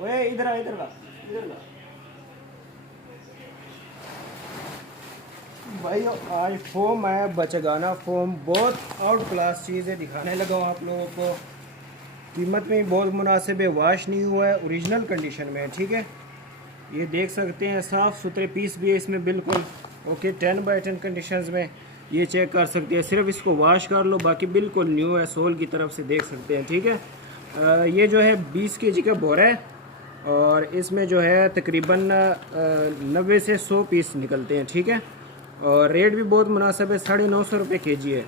ओए इधर आ, इधर ला, इधर ला। भाई आज फोम आया बचगाना फोम, बहुत आउट क्लास चीज़ है, दिखाने लगा हूँ आप लोगों को। कीमत में भी बहुत मुनासिब है, वाश नहीं हुआ है, ओरिजिनल कंडीशन में है, ठीक है। ये देख सकते हैं, साफ़ सुथरे पीस भी है इसमें बिल्कुल ओके, 10/10 कंडीशंस में। ये चेक कर सकते हैं, सिर्फ इसको वॉश कर लो, बाकी बिल्कुल न्यू है, सोल की तरफ से देख सकते हैं, ठीक है। ये जो है 20 kg का बोरा है और इसमें जो है तकरीबन 90 से 100 पीस निकलते हैं, ठीक है। और रेट भी बहुत मुनासिब है, 950 रुपये kg है।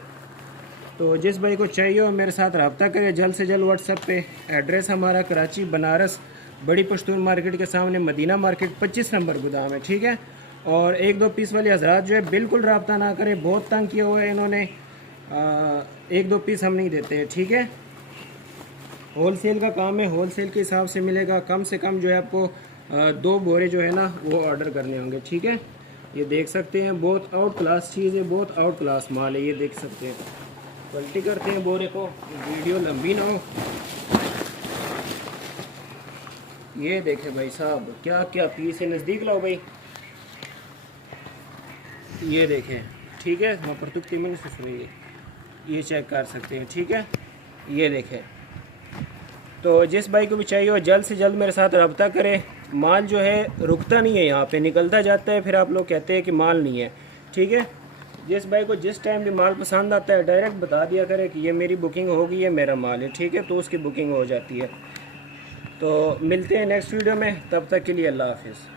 तो जिस भाई को चाहिए हो मेरे साथ रब्ता करें जल्द से जल्द व्हाट्सएप पे। एड्रेस हमारा कराची बनारस बड़ी पश्तून मार्केट के सामने मदीना मार्केट 25 नंबर गोदाम है, ठीक है। और 1-2 पीस वाले हजरात जो है बिल्कुल रब्ता ना करें, बहुत तंग किया हुआ है इन्होंने। 1-2 पीस हम नहीं देते हैं, ठीक है। होल सेल का काम है, होल सेल के हिसाब से मिलेगा। कम से कम जो है आपको 2 बोरे जो है ना वो ऑर्डर करने होंगे, ठीक है। ये देख सकते हैं, बहुत आउट क्लास चीज़ है, बहुत आउट क्लास माल है, ये देख सकते हैं। पलटी करते हैं बोरे को, वीडियो लंबी ना हो। ये देखें भाई साहब, क्या क्या पीस है, नज़दीक लाओ भाई। ये देखें, ठीक है, वहाँ पर तुक्ति में से सुनिए, ये चेक कर सकते हैं, ठीक है। ये देखें, तो जिस भाई को भी चाहिए हो जल्द से जल्द मेरे साथ रब्ता करें। माल जो है रुकता नहीं है, यहाँ पे निकलता जाता है, फिर आप लोग कहते हैं कि माल नहीं है, ठीक है। जिस भाई को जिस टाइम भी माल पसंद आता है डायरेक्ट बता दिया करे कि ये मेरी बुकिंग होगी, ये मेरा माल है, ठीक है, तो उसकी बुकिंग हो जाती है। तो मिलते हैं नेक्स्ट वीडियो में, तब तक के लिए अल्लाह हाफिज़।